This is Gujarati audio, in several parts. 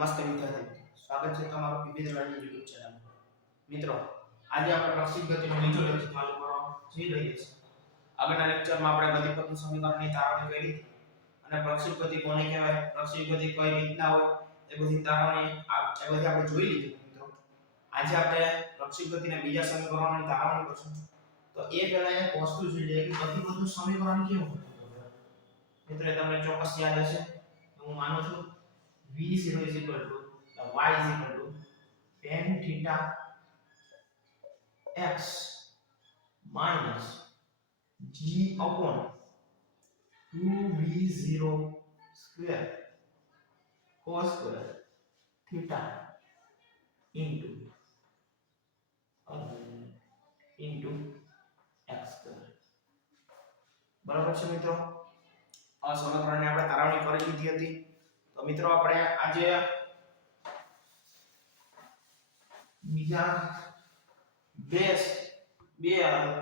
નમસ્તે વિદ્યાર્થી સ્વાગત છે તમારું વિવિધ લર્નિંગ યુટ્યુબ ચેનલ. મિત્રો, આજે આપણે પ્રક્ષિપ્ત ગતિનો બીજો લેક્ચર ચાલુ કરવા જઈ રહ્યા છીએ. આગળના લેક્ચરમાં આપણે ગતિપથનું સમીકરણની તારવણી કરી હતી અને પ્રક્ષિપ્ત ગતિ કોને કહેવાય, પ્રક્ષિપ્ત ગતિ કઈ રીતના હોય એ બધી તારવણી આપણે જોઈ લીધી. મિત્રો, આજે આપણે પ્રક્ષિપ્ત ગતિના બીજા સમીકરણોની તારવણી કરશું. તો એ પહેલા એક વસ્તુ જોઈ લઈએ કે ગતિપથનું સમીકરણ કેવું હતું. મિત્રો, તમને ચોક્કસ યાદ હશે. હું માનું છું v0 is equal to y is equal to tan theta x minus g upon 2v0 square cos square theta into x square. બરાબર છે મિત્રો? આ સમીકરણને આપણે તારવણી કરી લીધી હતી. તો મિત્રો, આપણે આજે બીજા બે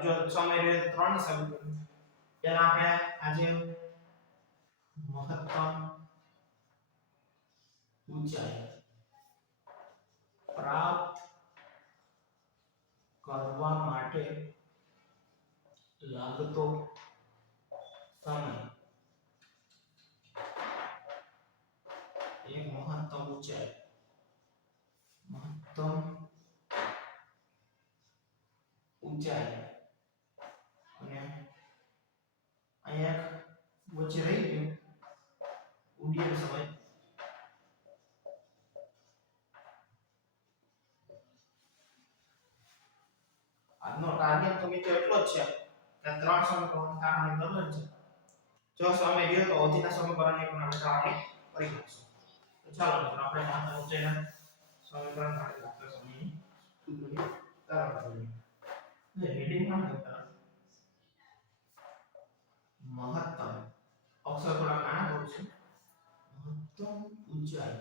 જો સમય રહે તો ત્રણ સમીકરણ. પહેલા આપણે આજે મહત્તમ ઊંચાઈ પ્રાપ્ત કરવા માટે લાગતો સમય એક મહત્તમ ઊંચાઈ અને અહીંયા વચ્ચે રહી ગયું ઉડીયર સમય. આજનો ટાર્ગેટ તો મિત્રો એટલો જ છે કે ત્રણ સમીકરણ તારવણી કરવાનું છે. જો સમય રહ્યો તો અવધિના સમીકરણની પણ આપણે તારવણી કરી નાખીશું. તો ચાલો મિત્રો, આપણે મહત્તમ ઊંચાઈના સમીકરણ માટે દાખલા સમયની સૂત્રની તારવણી કરીએ. હેડિંગ નામ લખતા મહત્તમ અક્ષર થોડા નાના હોય છે. મહત્તમ ઊંચાઈ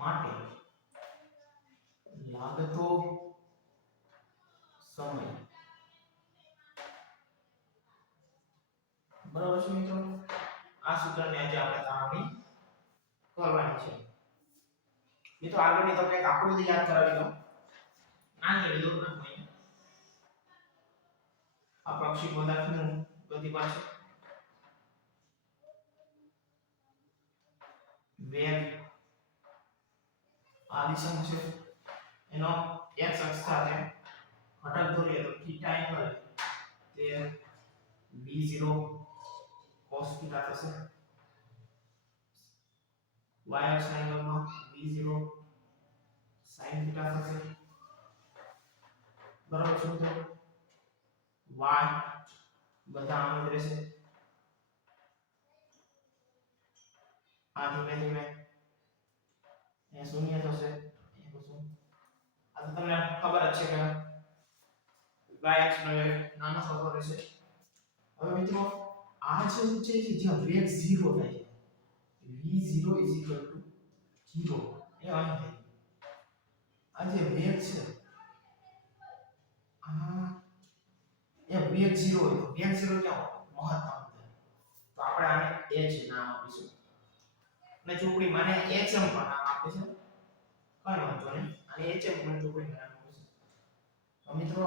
માટે લાગતો સમય. બરાબર છે મિત્રો? આ સૂત્રને આજે આપણે તારવણી કરવાની છે. મિત્રો, આગળની તમને એક આકૃતિ યાદ કરાવી દઉં. નાની વિડિયો બનાવીએ. આ પ્રક્ષેપ પદાર્થનું ગતિમાન છે. વેગ આ દિશામાં છે. એનો x અક્ષ સાથે ઘટક દોરીએ તો થીટા એંગલ તે v0 cos થીટા થશે. y અક્ષના એંગલમાં v0 sin થીટા થશે. બરાબર છે મિત્રો? y બધા આમ જ રહેશે. આ ધીમે ધીમે એ શૂન્ય થશે. આ તો તમને ખબર જ છે કે y અક્ષ નો નાનો થતો રહેશે. હવે મિત્રો, આ જે ઊંચાઈ છે જ્યાં વેગ 0 થાય છે, v0 0 એ અહીં થાય. આ જે વેગ છે આ એ વેગ 0 હોય તો વેગ 0 ક્યાં હોય? મહત્તમ થાય. તો આપણે આને h નામ આપીશું અને ચોપડીમાં આને hm પણ નામ આપીશું. કઈ વાંધો નહીં, અને hm પણ ચોપડીમાં નામ આપીશું. તો મિત્રો,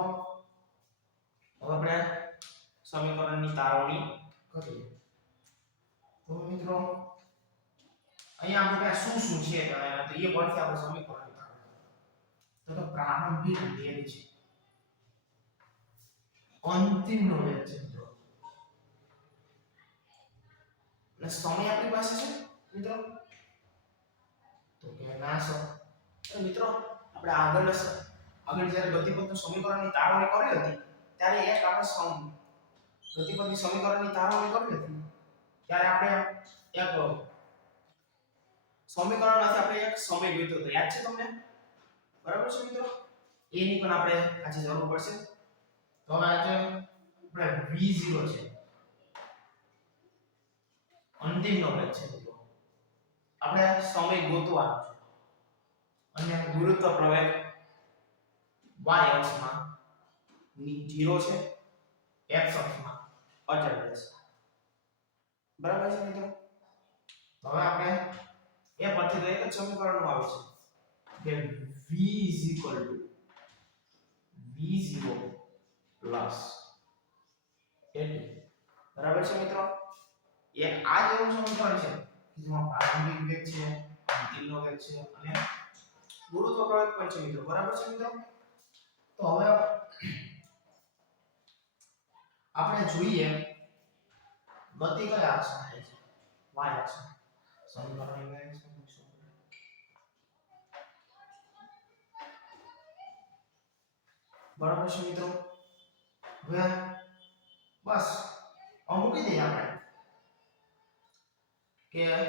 હવે આપણે સમીકરણની તારવણી કરીએ. તો મિત્રો, અહીંયા આપણે શું છે તો એ પરથી આપણે સમીકરણની તારવણી. તો પ્રારંભિક વેગ છે, અંતિમનો વેગ છે મિત્રો, અને સમય આપણી પાસે છે મિત્રો. તો કે ના સર મિત્રો, આપણે આગળ જ્યારે ગતિપથનું સમીકરણની તારવણી કરી હતી ત્યારે એક આપણે ગતિપથની સમીકરણની તારવણી કરી હતી ત્યારે આપણે એક સમીકરણમાંથી આપણે એક સમય જોઈતો હતો. યાદ છે તમને? બરાબર છે મિત્રો? એની પણ આપણે આજે જરૂર પડશે. તો હવે આજે આપણે v0 છે, અંતિમનો વેગ છે મિત્રો. આપણે સમય ગોતવાનો છે અને ગુરુત્વ પ્રવેગ y અક્ષમાં 0 છે, x અક્ષમાં અચળ રહેશે. બરાબર છે મિત્રો? હવે આપણે એ પરથી તો એક જ સમીકરણ નું આવે છે કે v v0 પ્લસ 80 બરાબર છે મિત્રો એક આ જેવું સમીકરણ છે જેમાં પ્રારંભિક વેગ છે અંતિમનો વેગ છે અને ગુરુત્વ પ્રવેગ પણ છે મિત્રો બરાબર છે મિત્રો તો હવે આપણે જોઈએ ગતિ કયા અક્ષ થાય છે y અક્ષ સમીકરણ y અક્ષ મૂકશું બરાબર છે મિત્રો હવે બસ મૂકી દઈએ આપણે કે હવે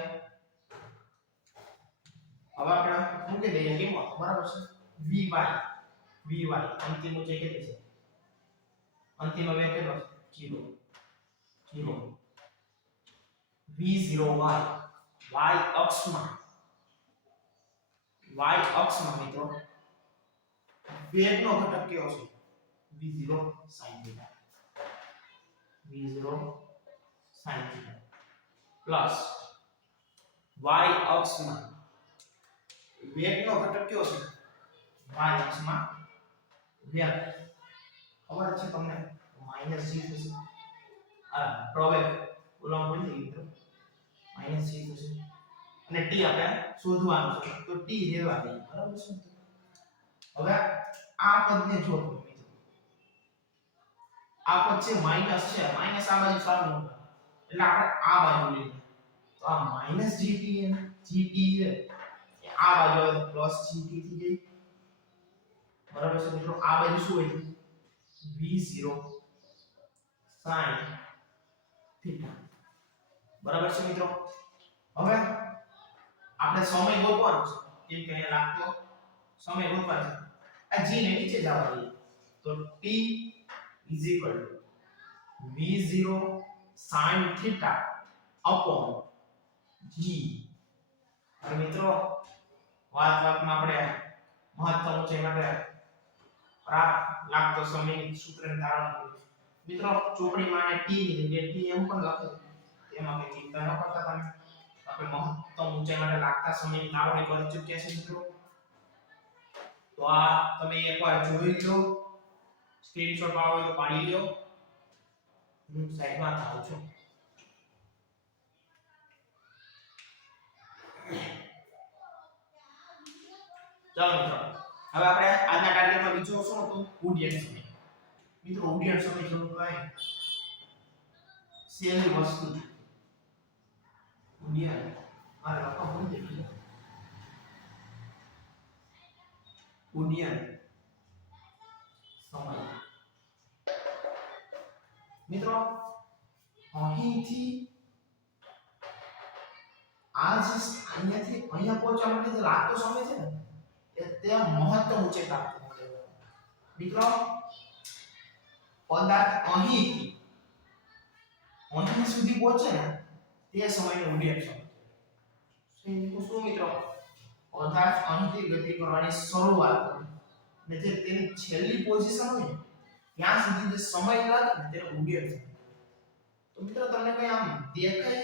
આપણે મૂકી દઈએ કિંમત બરાબર છે vy અંતિમ ઊંચાઈ કેટલી છે અંતિમ વેગ કેટલો છે 0 v0y y અક્ષમાં મિત્રો વેગનો ઘટક કયો છે v0 sin પ્લસ y અક્ષમાં વેગનો ઘટક કયો છે y અક્ષમાં વેગ ખબર છે તમને માઈનસ g થશે આ પ્રવેગ ઓલા ભૂલી મિત્રો માઈનસ g થશે અને t આપણે શોધવાનું છે તો t લેવા દઈએ બરાબર છે હવે આ પદને જોડો મિત્રો આ પદ છે માઈનસ આ બાજુ સારું એટલે આપણે આ બાજુ લઈએ તો આ માઈનસ gt છે આ બાજુ આવે તો પ્લસ gt થઈ જાય બરાબર છે મિત્રો આ બાજુ શું હોય v0 sin થીટા બરાબર છે મિત્રો હવે આપણે સમય ગોતવાનો છે કેમ કે અહીંયા લાગતો સમય ગોતવાનો છે આ g ને નીચે જવા દઈએ તો t v0 sin theta upon g અને મિત્રો વાતમાં આપણે મહત્તમ ઊંચાઈ માટે પ્રાપ્ત લાગતો સમયની સૂત્રને ધારણ કર્યું મિત્રો ચોપડીમાં અને t ની જગ્યાએ t એમ પણ લખે એમાં કઈ ચિંતા ન કરતા તમે આપણે મહત્તમ ઊંચાઈ માટે લાગતા સમયની તારવણી કરી ચૂક્યા છે મિત્રો તો આ તમે એકવાર જોઈ લો સ્ક્રીનશોટ પાડો હોય તો પાડી લ્યો હું સાઈડમાં થાઉં છું ચાલો મિત્રો હવે આપણે આજના ટાર્ગેટમાં બીજો શું હતું ઉડ્ડયન સમય મિત્રો ઉડ્ડયન સમય શું કહેવાય સહેલી વસ્તુ ઉડ્ડયન મારે લખવા ભૂલી ગયો ઉડ્ડયન સમય મિત્રો અહીંથી અહીંયાથી અહીંયા પહોંચવા માટે જે લાગતો સમય છે ને તે મહત્તમ ઊંચાઈ પ્રાપ્ત કરે મિત્રો પદાર્થ અહીં સુધી પહોંચે ને તે સમયનો ઉડ્ડયન સમય છે શું મિત્રો પદાર્થ અહીંથી ગતિ કરવાની શરૂઆત કરે અને જે તેની છેલ્લી પોઝિશન હોય ને ત્યાં સુધી જે સમય લાગે ને તેને ઉડ્ડયન સમય તો મિત્રો તમને કઈ આમ દેખાય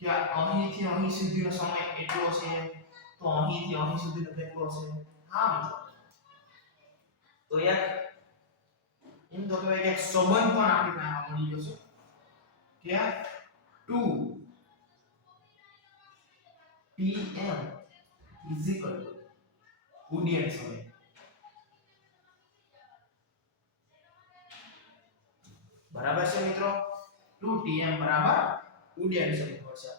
છે કે અહીંથી અહીં સુધીનો સમય એટલો છે તો અહીંથી અહીં સુધીનો કેટલો છે હા મિત્રો તો એક એમ તો કહેવાય કે સંબંધ પણ આપણી પાસે મળી ગયો છે કે 2 pm ઉડ્ડયન સમય બરાબર છે મિત્રો 2 tm બરાબર ઉડ્ડયન સમય હોય છે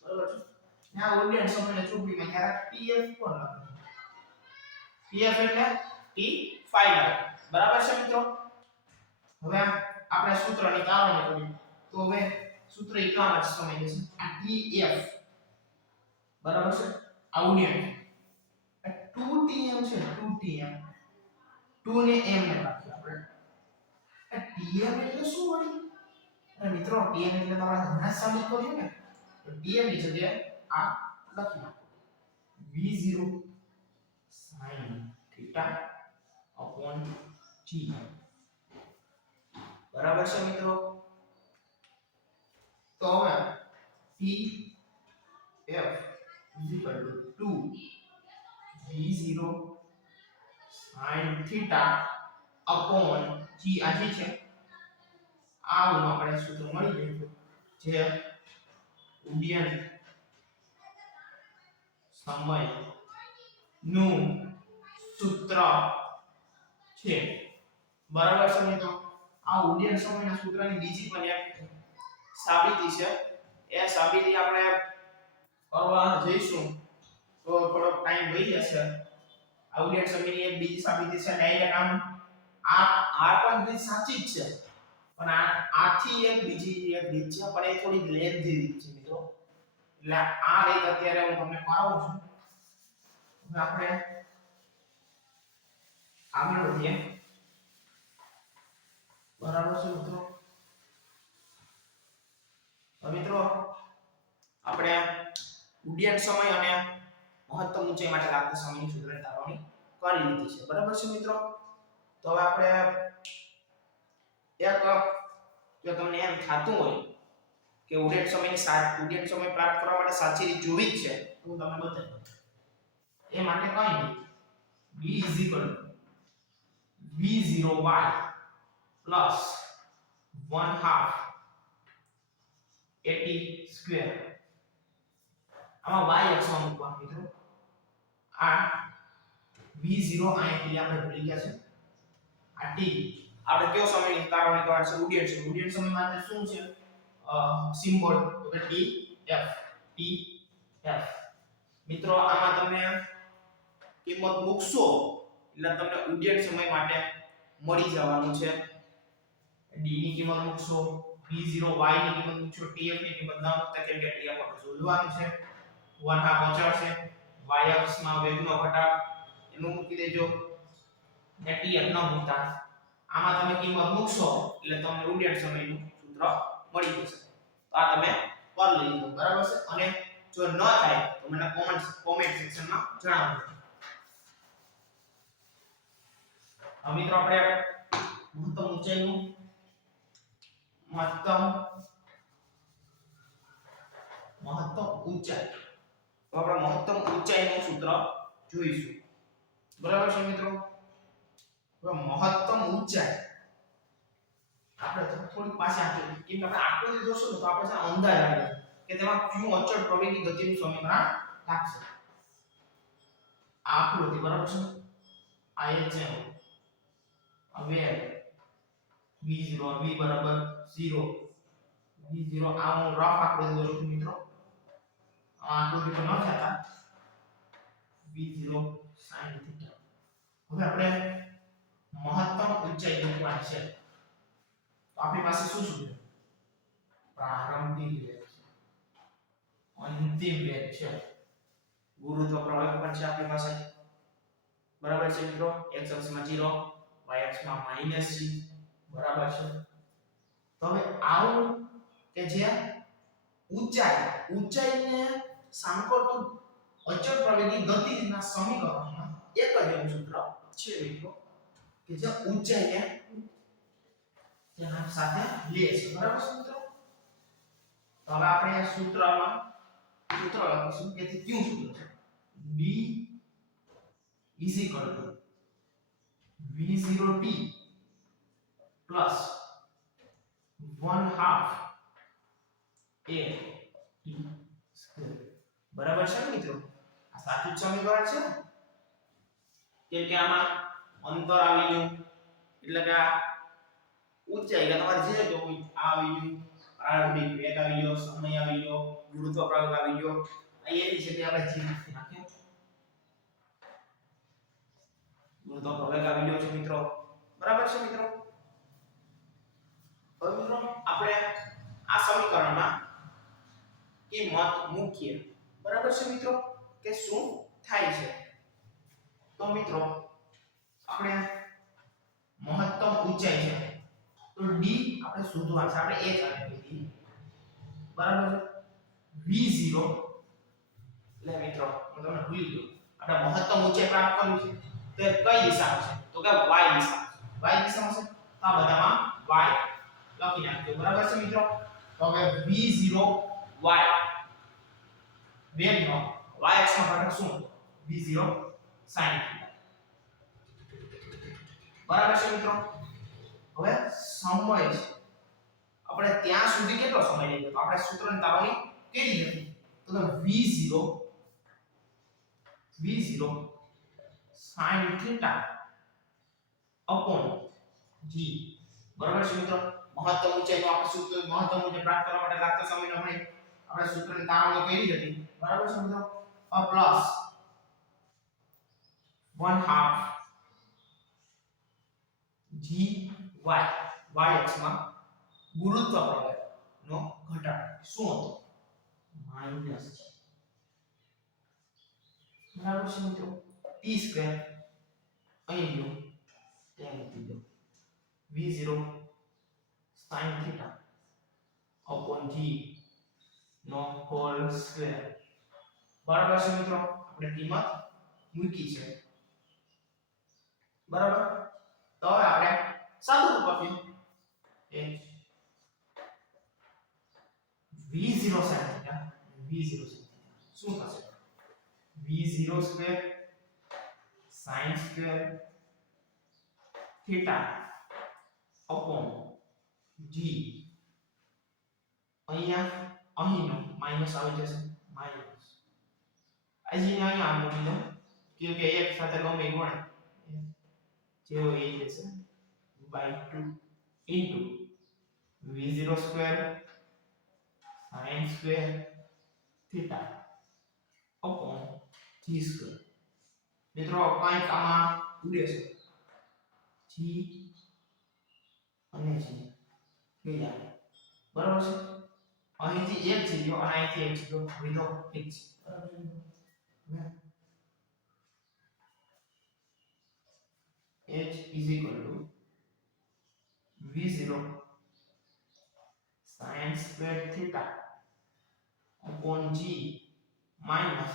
બરાબર છે આ ઉડ્ડયન સમયને ચોપડીમાં ક્યારેક pf પણ લખે pf એટલે t ફાઇનલ બરાબર છે મિત્રો હવે આપણે સૂત્રની તારવણી કરીએ તો હવે સૂત્ર એકલા જ સમય જશે આ tf બરાબર છે આ ઉડ્ડયન 2tm છે 2tm 2 ને m ને રાખીએ આપણે આ tm એટલે શું વળી અને મિત્રો tm એટલે તો આપણે હમણાં સાબિત કર્યું ને તો tm ની જગ્યાએ આ લખી નાખો v0 sin theta upon g બરાબર છે મિત્રો તો હવે t f is equal to 2 v0 sin theta upon g આ જે છે આવું આપણે સૂત્ર મળી ગયું જે ઉડ્ડયન સમય નું સૂત્ર છે બરાબર છે મિત્રો આ ઉડ્ડયન સમયના સૂત્રની બીજી પણ એક સાબિતી છે એ સાબિતી આપણે કરવા જઈશું તો થોડો ટાઈમ વહી જશે આ ઉડ્ડયન સમયની એક બીજી સાબિતી છે ડાયરેક્ટ આ પણ રીત સાચી જ છે પણ આથી એક બીજી એક રીત છે પણ એ થોડી લેન્ધી રીત છે મિત્રો એટલે આ રીત અત્યારે હું તમને કરાવું છું હવે આપણે આગળ વધીએ બરાબર છે મિત્રો તો મિત્રો આપણે ઉડ્ડયન સમય અને મહત્તમ ઊંચાઈ માટે લાગતા સમયની સૂત્રની તારવણી કરી લીધી છે બરાબર છે મિત્રો તો હવે આપણે એક જો તમને એમ થાતું હોય કે ઉડ્ડયન સમય પ્રાપ્ત કરવા માટે સાચી રીત જોવી જ છે તો હું તમને બતાવું એ માટે કંઈ નહીં b v0y plus 1/2 at square આમાં y અક્ષમાં મૂકવાનું મિત્રો આ v0 અહીંથી આપણે ભૂલી ગયા છે આ t આપણે કયો સમયની તારવણી કરવાની છે ઉડ્ડયન સમય માટે શું છે સિમ્બોલ તો કે tf મિત્રો આમાં તમે કિંમત મૂકશો એટલે તમને ઉડ્ડયન સમય માટે મળી જવાનું છે d ની કિંમત મૂકશો v0 y ની કિંમત મૂકશો tf ની કિંમત ના મૂકતા કેમ કે tf આપણે શોધવાનું છે 1/2 અચળ છે y અક્ષમાં વેગનો ઘટાડ એનું મૂકી દેજો ને tf ન મૂકતા આમાં તમે કિંમત મૂકશો એટલે તમને ઉડ્ડયન સમયનું સૂત્ર મળી જશે તો આ તમે પર લઈ લો બરાબર છે અને જો ન થાય તો મને કોમેન્ટ સેક્શનમાં જણાવજો હવે મિત્રો આપણે મહત્તમ ઊંચાઈનું મહત્તમ ઊંચાઈ તો આપણે મહત્તમ ઊંચાઈનું સૂત્ર જોઈશું બરાબર છે મિત્રો હવે મહત્તમ ઊંચાઈ આપણે થોડી પાસે આપી કેમ કે આપણે આકૃતિ દોરશું તો આપણે છે અંદાજ આવે કે તેમાં કયું અચળ પ્રવેગી ગતિનું સમીકરણ લાગશે આકૃતિ બરાબર છે આ એ છે હવે v0 v બરાબર 0 v0 આ હું રફ આકૃતિ દોરું છું મિત્રો આ આકૃતિ પર ન થતા v0 sin θ હવે આપણે મહત્તમ ઊંચાઈ મૂકવાની છે તો આપણી પાસે શું છે પ્રારંભિક વેગ છે અંતિમ વેગ છે ગુરુત્વ પ્રવાહ પણ છે આપણી પાસે બરાબર છે મિત્રો x અક્ષમાં 0 y અક્ષમાં -c બરાબર છે તો હવે આવું કે જે ઊંચાઈને સાંકળતું અચળ પ્રવેગી ગતિના સમીકરણમાં એક જ એવું સૂત્ર છે મિત્રો કે જે ઊંચાઈને તેના સાથે લે છે બરાબર છે મિત્રો તો હવે આપણે સૂત્ર લખીશું કે તે કયું સૂત્ર છે b v0t plus 1/2 a t square બરાબર છે મિત્રો આ સાચું સમીકરણ છે કેમ કે આમાં અંતર આવી ગયું એટલે કે ઊંચાઈ કે તમારે જે જો આવી ગયું પ્રારંભિક વેગ આવી ગયો સમય આવી ગયો ગુરુત્વ પ્રવાહ આવી ગયો આ એની છે કે આપણે જે નાખ્યો ગુરુત્વ પ્રવાહ આવી ગયો છે મિત્રો બરાબર છે મિત્રો હવે મિત્રો આપણે આ સમીકરણમાં કિંમત મૂકીએ બરાબર છે મિત્રો કે શું થાય છે તો મિત્રો આપણે મહત્તમ ઊંચાઈ છે તો d આપણે શોધવાનું છે આપણે h આપી દીધી બરાબર છે v0 એટલે મિત્રો હું તમને ભૂલી ગયો આપણે મહત્તમ ઊંચાઈ પ્રાપ્ત કરવી છે તો એ કઈ દિશામાં છે તો કે y દિશામાં છે તો આ બધામાં y લખી નાખજો બરાબર છે મિત્રો તો હવે v0 y વેગનો y અક્ષ નો ઘટક શું હતો v0 sin θ બરાબર છે મિત્રો હવે સમય છે આપણે ત્યાં સુધી કેટલો સમય લઈ તો આપણે સૂત્રની તારવણી કેવી હતી તો v0 sin θ upon g બરાબર છે મિત્રો મહત્તમ ઊંચાઈનો આપણે સૂત્ર મહત્તમ ઊંચાઈ પ્રાપ્ત કરવા માટે લાગતો સમયનો આપણે સૂત્રની તારવણી કેવી હતી બરાબર છે મિત્રો a plus 1/2 g y અક્ષમાં ગુરુત્વ પ્રવાહનો ઘટાડો શું હતો માઈનસ બરાબર છે મિત્રો t સ્ક્વેર અહીં લો ત્યાં મૂકી દો v0 sin θ upon g નો હોલ સ્ક્વેર બરાબર છે મિત્રો આપણે કિંમત મૂકી છે બરાબર તો હવે આપણે સાદું રૂપ આપીએ h v0 sin θ શું થશે v0 square sin square θ upon g અહીંનો માઈનસ આવી જશે માઈનસ અહીંયા મૂકી દો કે એક સાથે ગમે ગુણે જેવો એ જશે by 2 into v0 square sin square theta upon g square મિત્રો કાંઈક આમાં ઉડે છે g અને g ક્યાં બરાબર છે અહીંથી એક છે જો અને અહીંથી એક છે તો વિધો એક છે બરાબર h is equal to v0 sin square theta upon g minus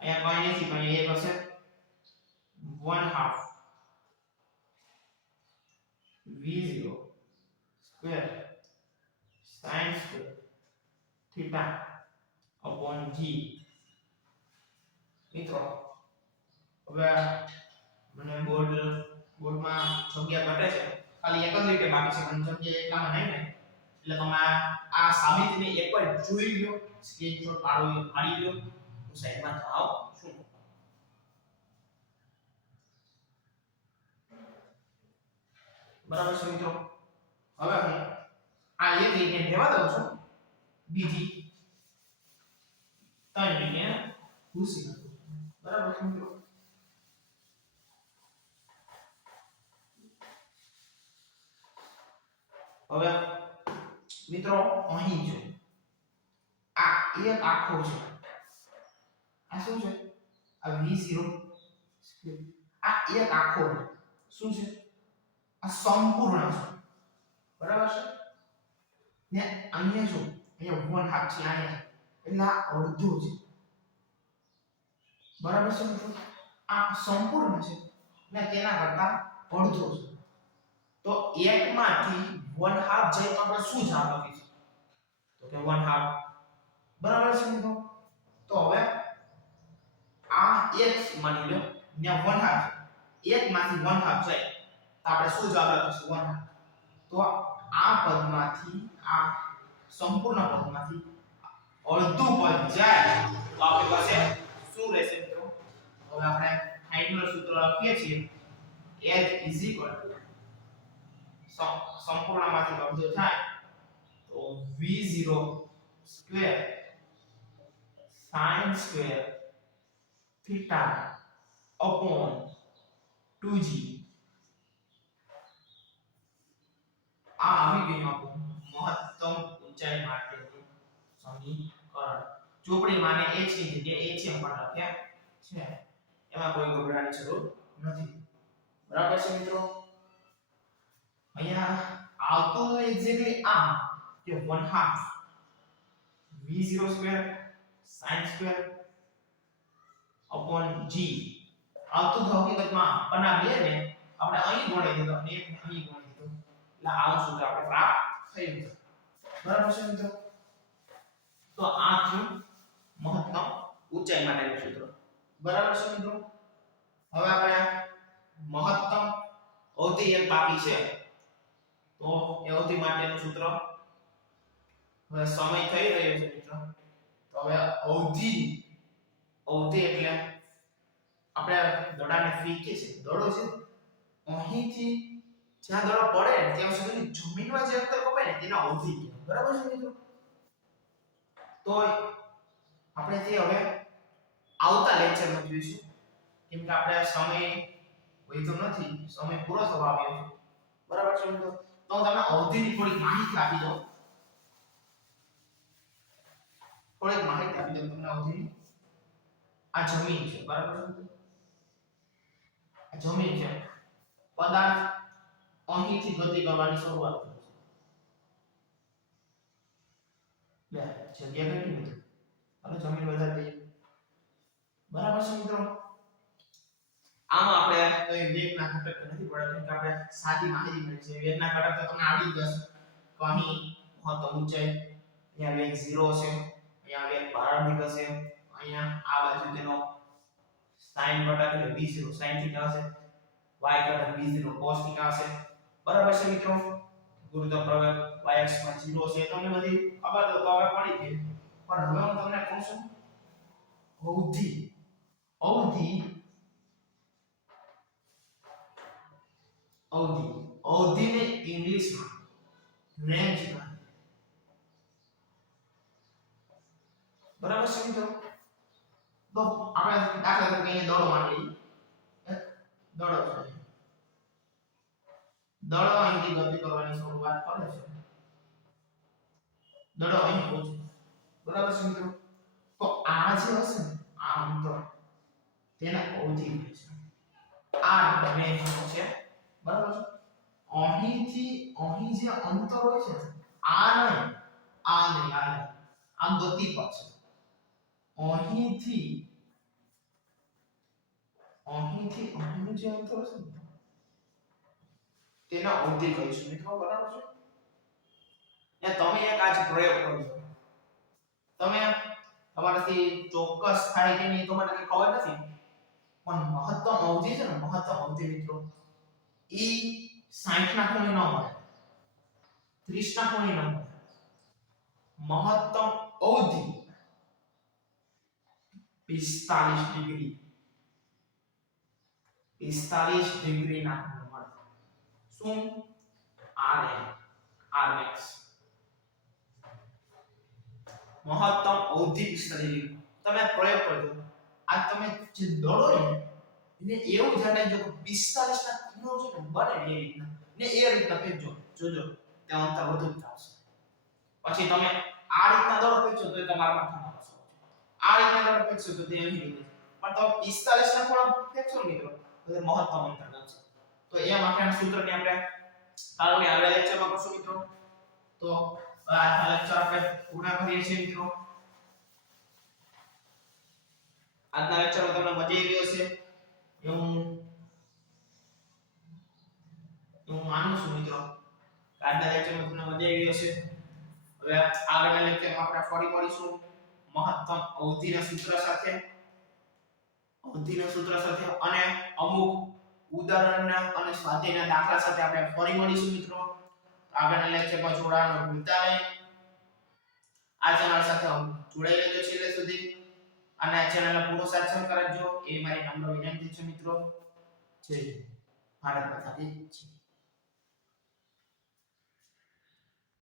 અહીંયા કઈ નથી પણ એક હશે 1/2 v0 square sin square theta upon g મિત્રો હવે મને બોર્ડમાં જગ્યા ઘટે છે ખાલી એક જ રીતે બાકી છે પણ જગ્યા એટલામાં નહીં ને એટલે તમે આ સાબિતને એકવાર જોઈ લો સ્ક્રીનશોટ પાડી લો હું સાઈડમાં થાવ છું બરાબર છે મિત્રો હવે હું આ એક લીને લેવા દઉં છું બીજી ત્રણ લીને ભૂસી નાખું બરાબર છે મિત્રો હવે મિત્રો અહીં જો આ એક આખો છે આ શું છે આ v0 આ એક આખો છે શું છે આ સંપૂર્ણ છે બરાબર છે ને અહીંયા જો અહીંયા 1/2 છે અહીંયા એટલે આ અડધું છે બરાબર છે મિત્રો આ સંપૂર્ણ છે ને તેના કરતા અડધો છે તો એકમાંથી 1/2 જાય તો આપણે શું જવાબ લખીશું તો કે 1/2 બરાબર છે મિત્રો તો હવે આ x માની લો ને 1/2 એકમાંથી 1/2 જાય તો આપણે શું જવાબ લખીશું 1/2 તો આ પદમાંથી આ સંપૂર્ણ પદમાંથી અડધું પદ જાય તો આપણી પાસે શું રહેશે મિત્રો હવે આપણે હાઈડ્રોલ સૂત્ર લખીએ છીએ h સંપૂર્ણમાંથી અડધું થાય તો v0 square sin square theta upon 2g આ આવી ગયું આપણું મહત્તમ ઊંચાઈ માટેનું સમીકરણ ચોપડીમાં ને h ની જગ્યાએ h એમ પણ લખ્યા છે એમાં કોઈ ગભરાવાની જરૂર નથી બરાબર છે મિત્રો અહીંયા આવતું એક્ઝેક્ટલી આ કે 1/2 v0 square sin square upon g આવતું તો હકીકતમાં બના બે ને આપણે અહીં ગણી દીધો અને એક અહીં ગણી દીધો એટલે આવું સૂત્ર આપણે પ્રાપ્ત થયું બરાબર છે મિત્રો તો આ થયું મહત્તમ ઊંચાઈ ઊંચાઈ માટેનું સૂત્ર. બરાબર છે મિત્રો? હવે આપણે મહત્તમ અવધિ એક બાકી છે, તો એ અવધિ માટેનું સૂત્ર. હવે સમય થઈ રહ્યો છે મિત્રો, તો હવે અવધિ એટલે આપણે દડાને ફેંકીએ છીએ, દડો છે અહીંથી જ્યાં દડો પડે ત્યાં સુધી જમીનમાં જે અંતર કપાય ને તેના અવધિ કહેવાય. બરાબર છે મિત્રો? તો આપણે જે હવે આવતા લેક્ચરમાં જોઈશું, કેમ કે આપણે સમય વધ્યો નથી, સમય પૂરો થવા આવ્યો છે. બરાબર છે મિત્રો? તો હું તમને અવધિની થોડી માહિતી આપી દઉં. તમને અવધિની. આ જમીન છે, બરાબર છે? આ જમીન છે. પદાર્થ અહીંથી ગતિ કરવાની શરૂઆત કરે છે. લે જગ્યા કેટલી મિત્રો? હવે જમીન વધારે દઈએ. બરાબર છે મિત્રો? આમાં આપણે કોઈ વેગના ઘટક નથી પડે, કેમ કે આપણે સાદી માહિતી મળી છે. વેગના ઘટક તો તમને આવડી જશે. તો અહીં મહત્તમ ઊંચાઈ, અહીંયા વેગ 0 છે, અહીંયા વેગ પ્રારંભિક હશે, અહીંયા આ બાજુ તેનો sin ઘટક એટલે v0 sin થીટા હશે, y ઘટક v0 cos થીટા હશે. બરાબર છે મિત્રો? ગુરુત્વ પ્રવેગ y અક્ષ માં 0 છે. તમને બધી ખબર તો હવે પડી ગઈ. પણ હવે હું તમને કહું છું અવધિને ઇંગ્લિશમાં રેન્જ કહે. બરાબર છે મિત્રો? તો આપણે દાખલા તરીકે દડો માની લઈએ. દડો છે, દડો અહીંથી ગતિ કરવાની શરૂઆત કરે છે. દડો અહીં પહોંચે. બરાબર છે મિત્રો? તો આ જે હશે ને આ અંતર તેના અવધિ કહે છે. આ રેન્જ છે. બરાબર છે? અહીંથી અહીં જે અંતર હોય છે આ નહીં, આ ગતિ પર છે. અહીંથી અહીંનું જે અંતર છે તેના અવધિ કહીશું મિત્રો. બરાબર છે? તમે એક આજ પ્રયોગ કરજો. તમે તમારાથી ચોક્કસ થાય કે નહીં તો મને કઈ ખબર નથી, પણ મહત્તમ અવધિ છે ને, મહત્તમ અવધિ મિત્રો ઈ 60 ના ખૂણે ન મળે, 30 ના ખૂણે ન મળે. મહત્તમ અવધિ 45 ડિગ્રી ના ખૂણે મળે. શું? rmax મહત્તમ અવધિ 45 ડિગ્રી. તમે પ્રયોગ કરજો. આ તમે જે દડો ને એને એવું જાણે જો 45 ના ખૂણો છે ને બને એ રીતના ને એ રીતના ફેંકજો, જોજો ત્યાં અંતર વધુ જ થશે. પછી તમે આ રીતના દડો ફેંકશો તો તમારા માથામાં આવશે. આ રીતના દડો ફેંકશો તો તે અહીં રીતે. પણ તમે 45 ના ખૂણો ફેંકશો મિત્રો તો તે મહત્તમ અંતર બનશે. તો એ માટેના સૂત્રને આપણે કાલની આગલા લેક્ચરમાં કરશું મિત્રો. તો આજના લેક્ચર આપણે પૂર્ણ કરીએ છીએ મિત્રો. આજના લેક્ચરમાં તમને મજા આવી હશે એવું હું માનું છું મિત્રો. આજના લેક્ચરમાં તમને મજા આવી હશે. હવે આગળના લેક્ચરમાં આપણે ફરી મળીશું મહત્તમ અવધિના સૂત્ર સાથે અને અમુક ઉદાહરણના અને સ્વાધ્યાયના દાખલા સાથે આપણે ફરી મળીશું મિત્રો. આગળના લેક્ચરમાં જોડાવાનું ભૂલતા નહીં. આ ચેનલ સાથે જોડાઈ રહેજો છેલ્લે સુધી અને આ ચેનલને પૂરો સબસ્ક્રાઇબ કરજો એ મારી નમ્ર વિનંતી છે મિત્રો. જય ભારત માતા કી જય.